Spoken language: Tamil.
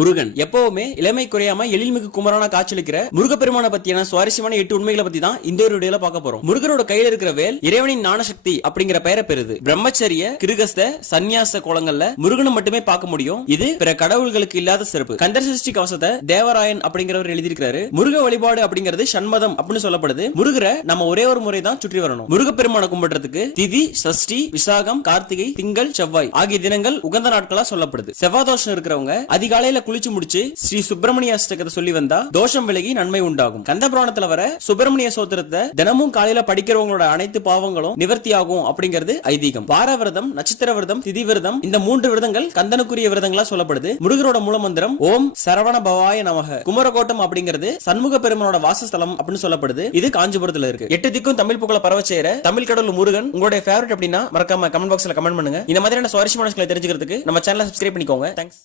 முருகன் எப்பவுமே இளமை குறையாம எழில்மிகு குமரனா காட்சியளிக்கிற முருகப்பெருமான பத்தியான சுவாரஸ்யமான 8 உண்மைகளை பத்தி தான் இந்த ஒரு வீடியோல பார்க்க போறோம். முருகனோட கையில இருக்கிற வேல் இறைவனின் ஞானசக்தி அப்படிங்கிற பெயரை பெறுது. பிரம்மச்சரிய, கிருகஸ்த, சந்நியாச கோலங்கள்ல முருகனை மட்டுமே பார்க்க முடியும். இது பிற கடவுள்களுக்கு இல்லாத சிறப்பு. கந்தர் சஷ்டி கவசத்தை தேவராயன் அப்படிங்கிறவர் எழுதியிருக்கிறாரு. முருக வழிபாடு அப்படிங்கிறது சண்மதம் அப்படின்னு சொல்லப்படுது. முருகரை நம்ம ஒரே ஒரு முறை தான் சுற்றி வரணும். முருகப்பெருமான கும்பிடுறதுக்கு திதி, சஷ்டி, விசாகம், கார்த்திகை, திங்கள், செவ்வாய் ஆகிய தினங்கள் உகந்த நாட்களா சொல்லப்படுது. செவ்வாய் தோஷம் இருக்கிறவங்க அதிகாலையில குளிச்சு முடிச்சு ஸ்ரீ சுப்பிரமணிய அஷ்டகத்தை சொல்லி வந்தா தோஷம் விலகி நன்மை உண்டாகும். கந்த புராணத்துல வர சுப்பிரமணிய சோத்திரத்தை தினமும் காலையில படிக்கிறவங்களோட அனைத்து பாவங்களும் நிவர்த்தி ஆகும் அப்படிங்கிறது ஐதீகம். வார விரதம், நட்சத்திர விரதம், திதி விரதம் இந்த 3 விரதங்கள் கந்தனுக்குரிய விரதங்களா சொல்லப்படுது. முருகரோட மூலமந்திரம் ஓம் சரவண பவாய நமக. குமரகோட்டம் அப்படிங்கிறது சண்முக பெருமானோட வாசஸ்தலம் அப்படின்னு சொல்லப்படுது. இது காஞ்சிபுரத்துல இருக்கு. 8 திக்கும் தமிழ் புகழ பரவ செய்யற தமிழ் கடவுள் முருகன் உங்களுடைய ஃபேவரட் அப்படின்னா மறக்காம கமெண்ட் பாக்ஸ்ல கமெண்ட் பண்ணுங்க. இந்த மாதிரியான சுவாரஸ்யமான தெரிஞ்சுக்கிறதுக்கு நம்ம சேனலை சப்ஸ்கிரைப் பண்ணிக்கோங்க. தேங்க்ஸ்.